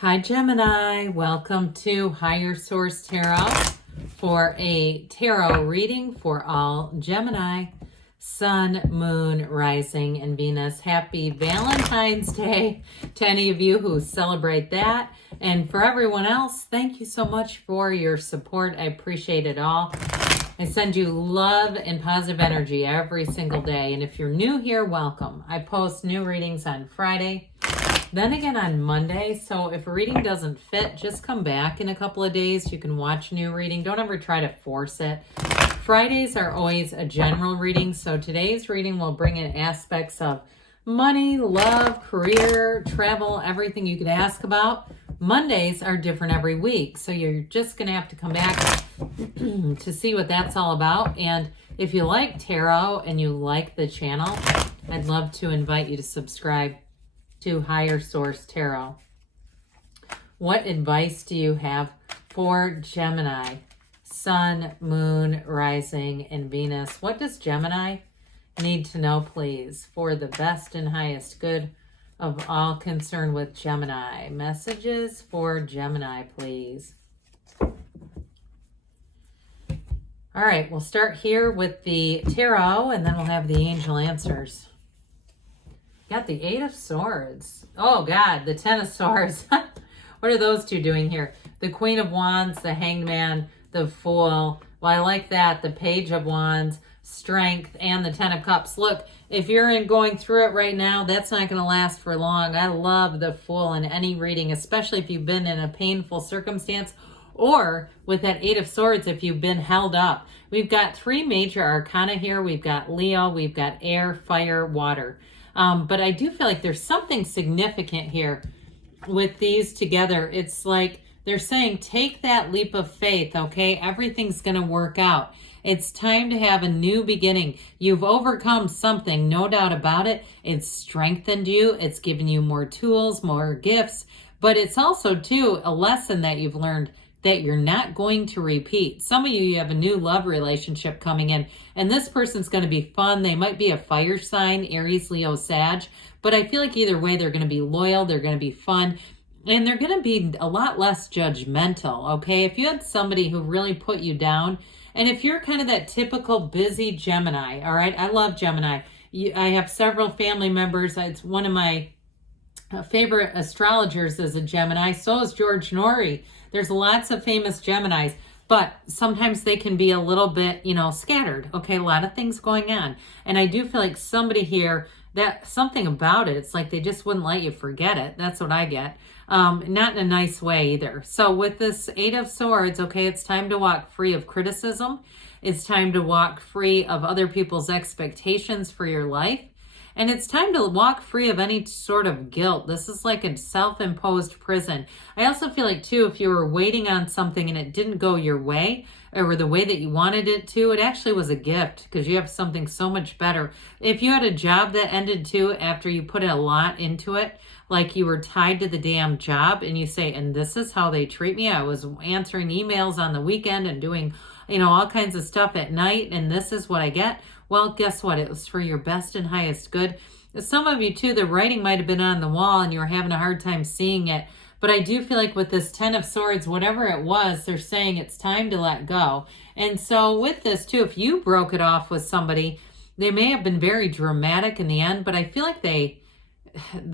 Hi Gemini, welcome to Higher Source Tarot for a tarot reading for all Gemini, Sun, Moon, Rising, and Venus. Happy Valentine's Day to any of you who celebrate that. And for everyone else, thank you so much for your support. I appreciate it all. I send you love and positive energy every single day. And if you're new here, welcome. I post new readings on Friday, then again on Monday. So if a reading doesn't fit, just come back in a couple of days. You can watch a new reading. Don't ever try to force it. Fridays are always a general reading. So today's reading will bring in aspects of money, love, career, travel, everything you could ask about. Mondays are different every week. So you're just going to have to come back to see what that's all about. And if you like tarot and you like the channel, I'd love to invite you to subscribe to Higher Source Tarot. What advice do you have for Gemini, Sun, Moon, Rising, and Venus? What does Gemini need to know, please, for the best and highest good of all concerned with Gemini? Messages for Gemini, please. All right, we'll start here with the tarot, and then we'll have the angel answers. Got the Eight of Swords. Oh, God, the Ten of Swords. What are those two doing here? The Queen of Wands, the Hanged Man, the Fool. Well, I like that. The Page of Wands, Strength, and the Ten of Cups. Look, if you're going through it right now, that's not going to last for long. I love the Fool in any reading, especially if you've been in a painful circumstance, or with that Eight of Swords, if you've been held up. We've got three major arcana here. We've got Leo, we've got air, fire, water. But I do feel like there's something significant here with these together. It's like they're saying, take that leap of faith, okay? Everything's going to work out. It's time to have a new beginning. You've overcome something, no doubt about it. It's strengthened you. It's given you more tools, more gifts. But it's also, too, a lesson that you've learned that you're not going to repeat. Some of you have a new love relationship coming in, and this person's going to be fun. They might be a fire sign, Aries, Leo, Sag, but I feel like either way, they're going to be loyal, they're going to be fun, and they're going to be a lot less judgmental, okay? If you had somebody who really put you down, and if you're kind of that typical busy Gemini, all right? I love Gemini. I have several family members. It's one of my favorite astrologers is a Gemini. So is George Norrie. There's lots of famous Geminis, but sometimes they can be a little bit, scattered. Okay, a lot of things going on. And I do feel like somebody here, that something about it, it's like they just wouldn't let you forget it. That's what I get. Not in a nice way either. So with this Eight of Swords, okay, it's time to walk free of criticism. It's time to walk free of other people's expectations for your life. And it's time to walk free of any sort of guilt. This is like a self-imposed prison. I also feel like, too, if you were waiting on something and it didn't go your way or the way that you wanted it to, it actually was a gift because you have something so much better. If you had a job that ended, too, after you put a lot into it, like you were tied to the damn job and you say, and this is how they treat me. I was answering emails on the weekend and doing, all kinds of stuff at night, and this is what I get. Well, guess what? It was for your best and highest good. Some of you, too, the writing might have been on the wall and you were having a hard time seeing it. But I do feel like with this Ten of Swords, whatever it was, they're saying it's time to let go. And so with this, too, if you broke it off with somebody, they may have been very dramatic in the end, but I feel like they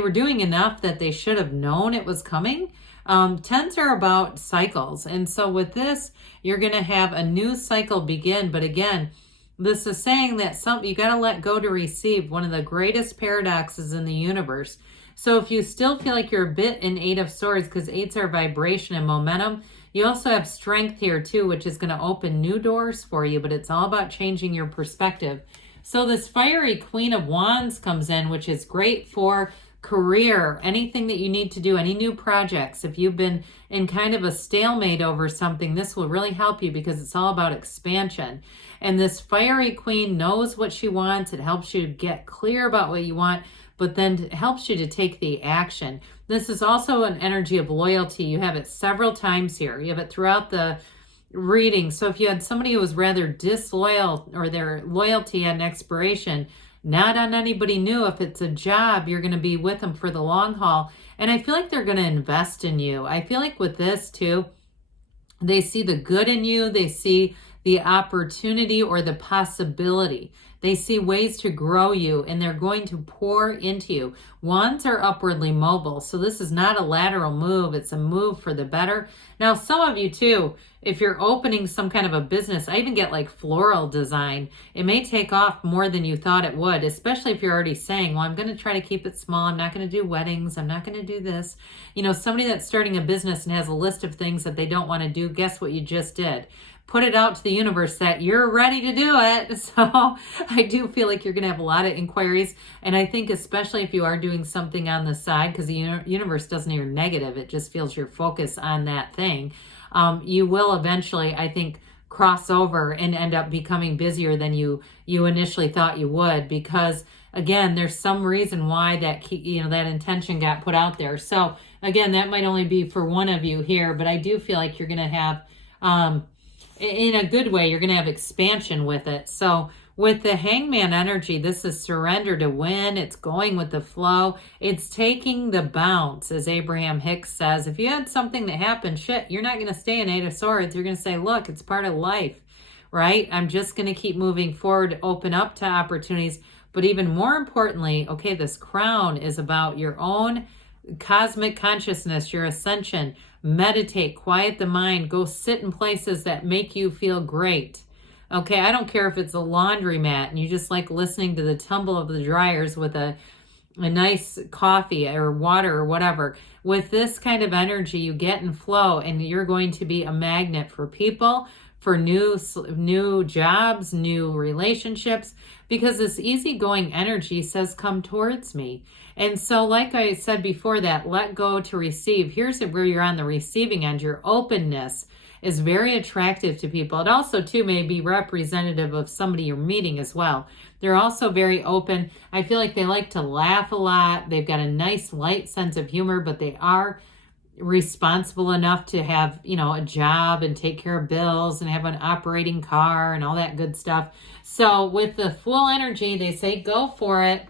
were doing enough that they should have known it was coming. Tens are about cycles. And so with this, you're going to have a new cycle begin. But again, this is saying that you got to let go to receive, one of the greatest paradoxes in the universe. So if you still feel like you're a bit in Eight of Swords, because eights are vibration and momentum, you also have strength here too, which is going to open new doors for you, but it's all about changing your perspective. So this fiery Queen of Wands comes in, which is great for career, anything that you need to do, any new projects. If you've been in kind of a stalemate over something, this will really help you because it's all about expansion. And this fiery queen knows what she wants. It helps you get clear about what you want, but then it helps you to take the action. This is also an energy of loyalty. You have it several times here. You have it throughout the reading. So if you had somebody who was rather disloyal or their loyalty had an expiration, not on anybody new. If it's a job, you're going to be with them for the long haul. And I feel like they're going to invest in you. I feel like with this too, they see the good in you. They see the opportunity or the possibility. They see ways to grow you, and they're going to pour into you. Wands are upwardly mobile, so this is not a lateral move. It's a move for the better. Now, some of you too, if you're opening some kind of a business, I even get like floral design. It may take off more than you thought it would, especially if you're already saying, well, I'm going to try to keep it small. I'm not going to do weddings. I'm not going to do this. You know, somebody that's starting a business and has a list of things that they don't want to do, guess what you just did? Put it out to the universe that you're ready to do it. So I do feel like you're going to have a lot of inquiries. And I think especially if you are doing something on the side, because the universe doesn't hear negative, it just feels your focus on that thing. You will eventually, I think, cross over and end up becoming busier than you initially thought you would, because again, there's some reason why that intention got put out there. So again, that might only be for one of you here, but I do feel like you're going to have, in a good way, you're going to have expansion with it. So with the Hangman energy, this is surrender to win. It's going with the flow. It's taking the bounce, as Abraham Hicks says. If you had something that happened, shit, you're not going to stay in Eight of Swords. You're going to say, look, it's part of life, right? I'm just going to keep moving forward, open up to opportunities. But even more importantly, okay, this crown is about your own cosmic consciousness, your ascension. Meditate, quiet the mind, go sit in places that make you feel great. Okay, I don't care if it's a laundromat and you just like listening to the tumble of the dryers with a nice coffee or water or whatever. With this kind of energy, you get in flow, and you're going to be a magnet for people, for new jobs, new relationships, because this easygoing energy says, come towards me. And so like I said before, that let go to receive. Here's where you're on the receiving end. Your openness is very attractive to people. It also too may be representative of somebody you're meeting as well. They're also very open. I feel like they like to laugh a lot. They've got a nice light sense of humor, but they are responsible enough to have, a job and take care of bills and have an operating car and all that good stuff. So with the Fool energy, they say go for it.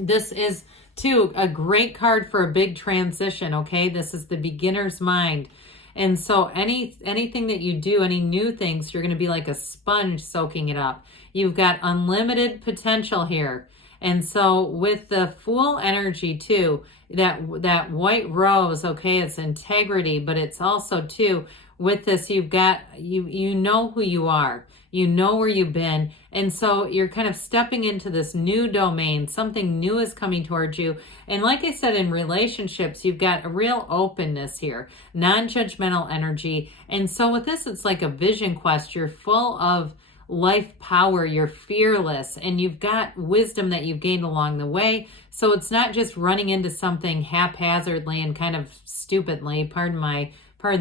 This is too a great card for a big transition. Okay, this is the beginner's mind. And so anything that you do, any new things, you're going to be like a sponge soaking it up. You've got unlimited potential here. And so with the Fool energy too, that white rose, okay, it's integrity, but it's also too, with this, you've got, you know who you are. You know where you've been. And so you're kind of stepping into this new domain. Something new is coming towards you. And like I said, in relationships, you've got a real openness here, non-judgmental energy. And so with this, it's like a vision quest. You're full of life power. You're fearless, and you've got wisdom that you've gained along the way. So it's not just running into something haphazardly and kind of stupidly. Pardon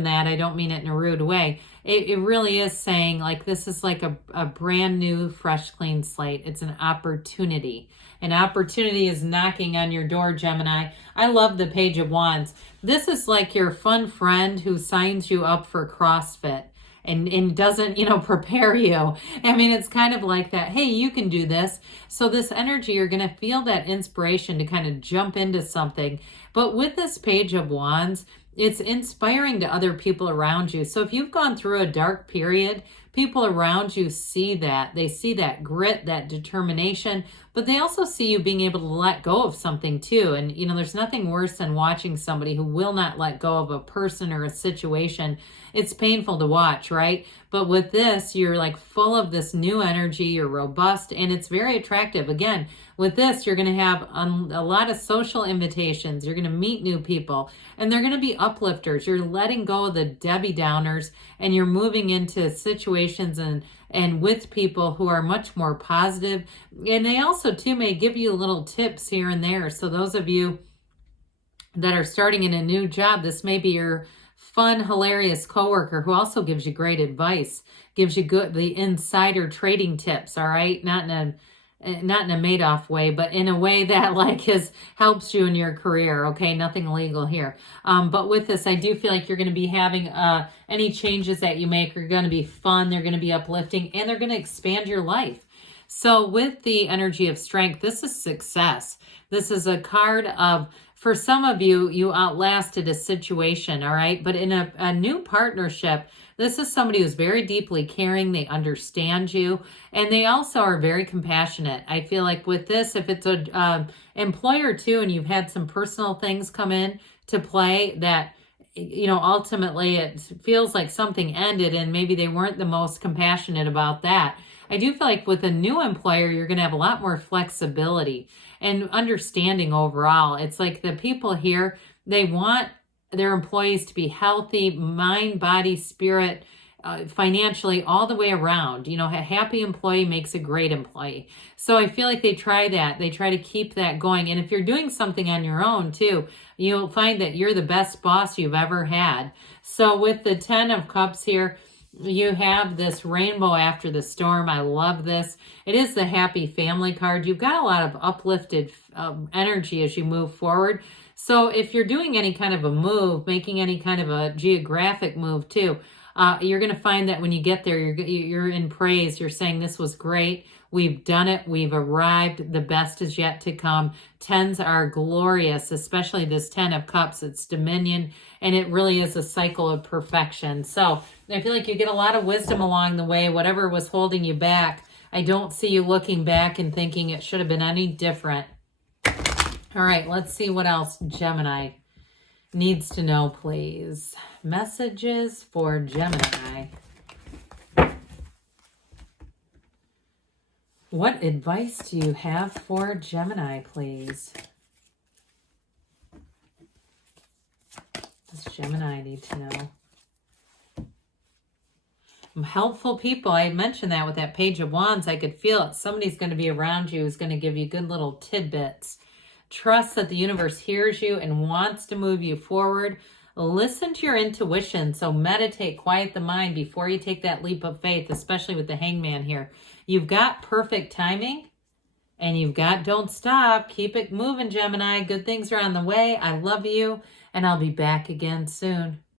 that, I don't mean it in a rude way. It really is saying, like, this is like a brand new, fresh, clean slate. It's an opportunity. An opportunity is knocking on your door, Gemini. I love the Page of Wands. This is like your fun friend who signs you up for CrossFit and doesn't, prepare you. I mean, it's kind of like that. Hey, you can do this. So this energy, you're going to feel that inspiration to kind of jump into something. But with this Page of Wands, it's inspiring to other people around you. So if you've gone through a dark period, people around you see that. They see that grit, that determination, but they also see you being able to let go of something too. And, there's nothing worse than watching somebody who will not let go of a person or a situation. It's painful to watch, right? But with this, you're like full of this new energy, you're robust, and it's very attractive. Again, with this, you're going to have a lot of social invitations. You're going to meet new people, and they're going to be uplifters. You're letting go of the Debbie Downers, and you're moving into situations and with people who are much more positive. And they also, too, may give you little tips here and there. So those of you that are starting in a new job, this may be your fun, hilarious coworker who also gives you great advice, gives you the insider trading tips, all right? Not in a Madoff way, but in a way that helps you in your career. Okay, nothing illegal here. But with this, I do feel like you're going to be having any changes that you make are going to be fun. They're going to be uplifting, and they're going to expand your life. So with the energy of strength, this is success. This is a card of, for some of you, you outlasted a situation, all right? But in a new partnership, this is somebody who's very deeply caring. They understand you, and they also are very compassionate. I feel like with this, if it's a employer too, and you've had some personal things come in to play that, you know, ultimately it feels like something ended and maybe they weren't the most compassionate about that. I do feel like with a new employer, you're going to have a lot more flexibility and understanding overall. It's like the people here, they want their employees to be healthy, mind, body, spirit, financially, all the way around. You know, a happy employee makes a great employee. So I feel like they try that. They try to keep that going. And if you're doing something on your own too, you'll find that you're the best boss you've ever had. So with the 10 of Cups here, you have this rainbow after the storm. I love this. It is the happy family card. You've got a lot of uplifted energy as you move forward. So if you're doing any kind of a move, making any kind of a geographic move too, you're going to find that when you get there, you're in praise. You're saying this was great. We've done it. We've arrived. The best is yet to come. Tens are glorious, especially this 10 of Cups. It's dominion, and it really is a cycle of perfection. So I feel like you get a lot of wisdom along the way. Whatever was holding you back, I don't see you looking back and thinking it should have been any different. All right, let's see what else Gemini needs to know, please. Messages for Gemini. What advice do you have for Gemini, please? Does Gemini need to know? Helpful people. I mentioned that with that Page of Wands. I could feel it. Somebody's going to be around you who's going to give you good little tidbits. Trust that the universe hears you and wants to move you forward. Listen to your intuition. So meditate, quiet the mind before you take that leap of faith, especially with the Hangman here. You've got perfect timing and you've got don't stop. Keep it moving, Gemini. Good things are on the way. I love you, and I'll be back again soon.